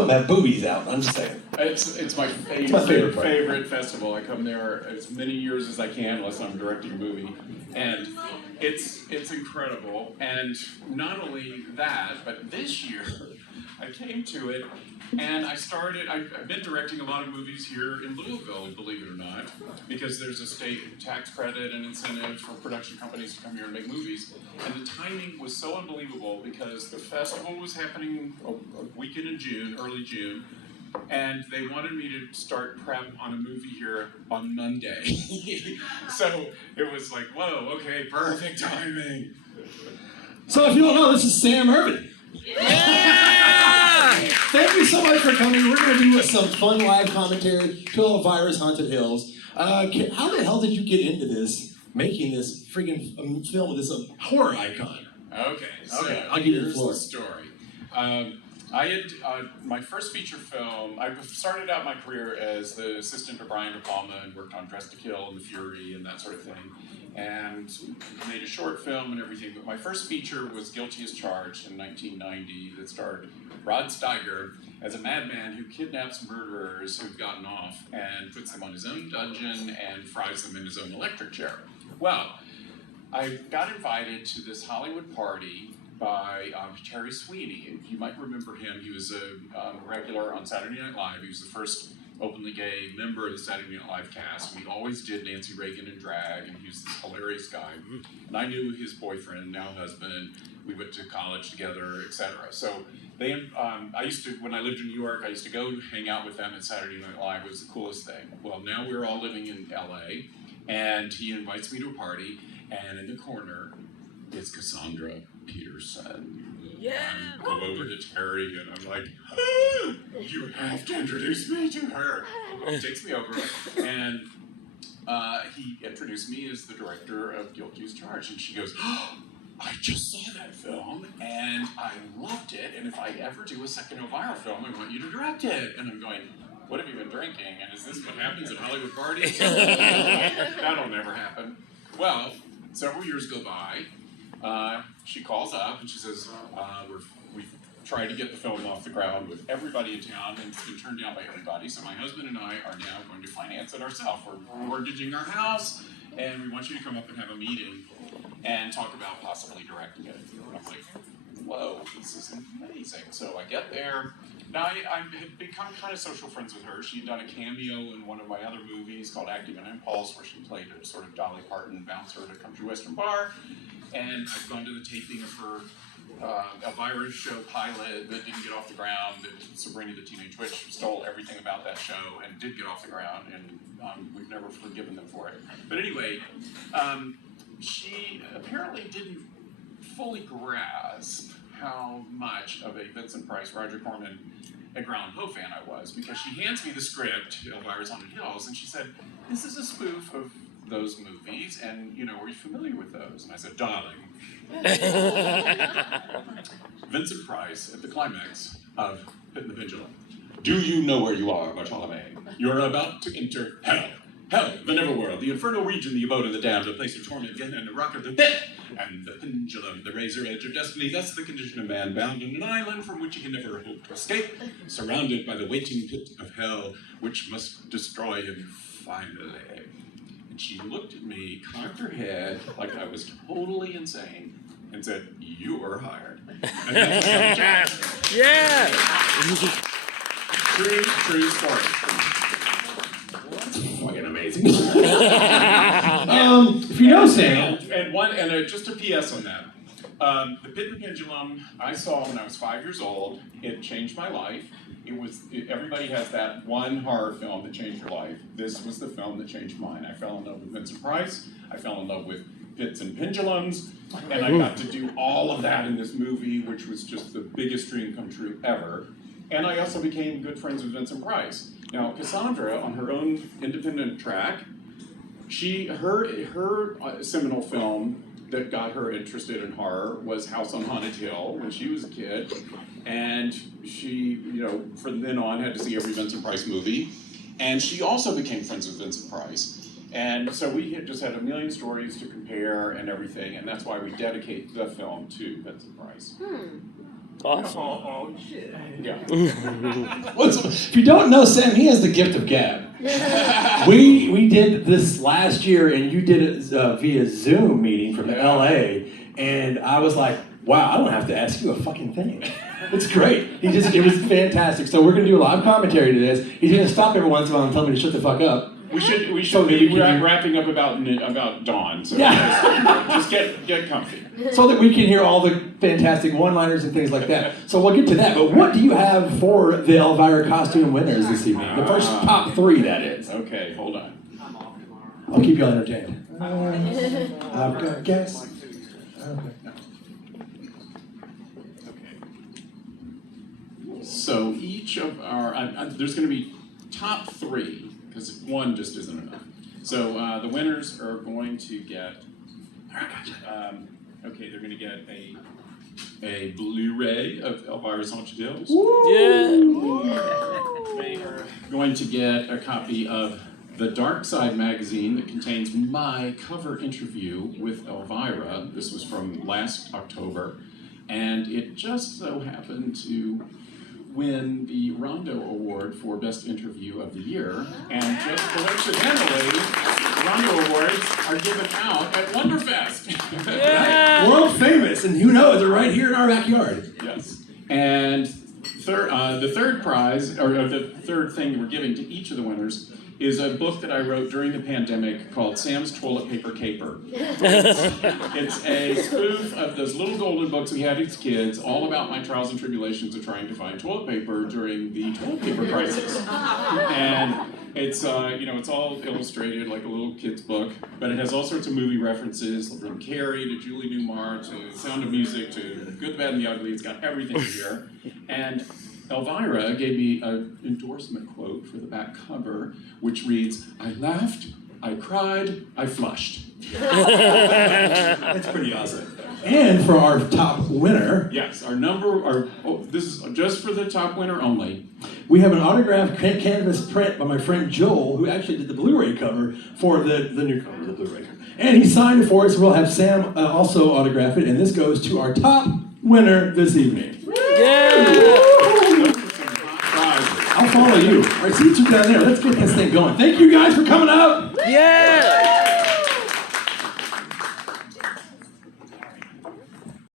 of them have boobies out. I'm just saying. It's my favorite festival. I come there as many years as I can, unless I'm directing a movie, and it's incredible. And not only that, but this year I came to it, and I've been directing a lot of movies here in Louisville, believe it or not, because there's a state tax credit and incentives for production companies to come here and make movies. And the timing was so unbelievable because the festival was happening a weekend in June, early June, and they wanted me to start prep on a movie here on Monday. So it was like, whoa, okay, perfect timing. So if you don't know, this is Sam Irvin. Yeah! Thank you so much for coming. We're going to do some fun live commentary to Elvira's Haunted Hills. How the hell did you get into this, making this friggin' film with this horror icon? Okay, I'll give you the floor. Here's the story. I had my first feature film. I started out my career as the assistant to Brian De Palma and worked on Dress to Kill and The Fury and that sort of thing, and made a short film and everything. But my first feature was Guilty as Charged in 1990 that starred Rod Steiger as a madman who kidnaps murderers who've gotten off and puts them on his own dungeon and fries them in his own electric chair. Well, I got invited to this Hollywood party by Terry Sweeney. You might remember him. He was a regular on Saturday Night Live. He was the first openly gay member of the Saturday Night Live cast. We always did Nancy Reagan in drag, and he was this hilarious guy. And I knew his boyfriend, now husband. We went to college together, etc. So when I lived in New York, I used to go hang out with them at Saturday Night Live. It was the coolest thing. Well, now we're all living in LA, and he invites me to a party, and in the corner is Cassandra Peterson. Yeah. I go over to Terry and I'm like, you have to introduce me to her. He takes me over and he introduced me as the director of Guilty as Charged. And she goes, I just saw that film and I loved it. And if I ever do a second Elvira film, I want you to direct it. And I'm going, what have you been drinking? And is this what happens at Hollywood parties? That'll never happen. Well, several years go by. She calls up and she says, we've tried to get the film off the ground with everybody in town and it's been turned down by everybody. So my husband and I are now going to finance it ourselves. We're mortgaging our house and we want you to come up and have a meeting and talk about possibly directing it. And I'm like, whoa, this is amazing. So I get there. Now, I had become kind of social friends with her. She had done a cameo in one of my other movies called Acting on Impulse, where she played a sort of Dolly Parton bouncer at a country western bar. And I'd gone to the taping of her Elvira show pilot that didn't get off the ground. That Sabrina the Teenage Witch stole everything about that show and did get off the ground, and we've never forgiven them for it. But anyway, she apparently didn't fully grasp how much of a Vincent Price, Roger Corman, Edgar Allan Poe fan I was, because she hands me the script, Elvira's Haunted Hills, and she said, this is a spoof of those movies, and, are you familiar with those? And I said, darling, Vincent Price at the climax of Pit and the Pendulum. Do you know where you are, Bartolome? You're about to enter hell. Hell, the Neverworld, the infernal region, the abode of the damned, a place of torment, death, and the rock of the pit, and the pendulum, the razor edge of destiny. That's the condition of man, bound on an island from which he can never hope to escape, surrounded by the waiting pit of hell, which must destroy him finally. And she looked at me, cocked her head like I was totally insane, and said, "You are hired." And that's Yeah! True story. Fucking amazing. If you know Sam. And just a PS on that. The Pit and the Pendulum I saw when I was 5 years old. It changed my life. Everybody has that one horror film that changed your life. This was the film that changed mine. I fell in love with Vincent Price. I fell in love with Pits and Pendulums. And I got to do all of that in this movie, which was just the biggest dream come true ever. And I also became good friends with Vincent Price. Now, Cassandra, on her own independent track, her seminal film that got her interested in horror was House on Haunted Hill when she was a kid. And she, from then on, had to see every Vincent Price movie. And she also became friends with Vincent Price. And so we just had a million stories to compare and everything, and that's why we dedicate the film to Vincent Price. Awesome. Oh shit. Yeah. If you don't know Sam, he has the gift of gab. We did this last year, and you did it via Zoom meeting from LA, and I was like, wow, I don't have to ask you a fucking thing. It's great. It was fantastic. So we're gonna do a live commentary to this. He's gonna stop every once in a while and tell me to shut the fuck up. We should be wrapping up about dawn. So just get comfy. So that we can hear all the fantastic one-liners and things like that. So we'll get to that. But what do you have for the Elvira costume winners this evening? The first top 3, that is. Okay, hold on. I'll keep you all entertained. I've got guess. Okay. So each of our there's going to be top 3 because 1 just isn't enough. So the winners are going to get. Okay, they're going to get a Blu-ray of Elvira's Haunted Hills. Yeah. They are going to get a copy of The Dark Side magazine that contains my cover interview with Elvira. This was from last October, and it just so happened to win the Rondo Award for Best Interview of the Year. And just coincidentally, the Rondo Awards are given out at Wonderfest. Yeah. World famous, and who knows, they're right here in our backyard. Yes. And the third prize, or the third thing we're giving to each of the winners, is a book that I wrote during the pandemic called Sam's Toilet Paper Caper. It's a spoof of those little golden books we had as kids, all about my trials and tribulations of trying to find toilet paper during the toilet paper crisis. And it's it's all illustrated like a little kid's book, but it has all sorts of movie references from Carrie to Julie Newmar to Sound of Music to Good, the Bad, and the Ugly. It's got everything in here. And Elvira gave me an endorsement quote for the back cover, which reads, "I laughed, I cried, I flushed." That's pretty awesome. And for our top winner, Yes, this is just for the top winner only. we have an autographed canvas print by my friend Joel, who actually did the Blu-ray cover for the new cover of the Blu-ray cover. And he signed it for us. We'll have Sam also autograph it, and this goes to our top winner this evening. Yeah. I'll follow you. All right, see you two down there. Let's get this thing going. Thank you guys for coming out. Yeah.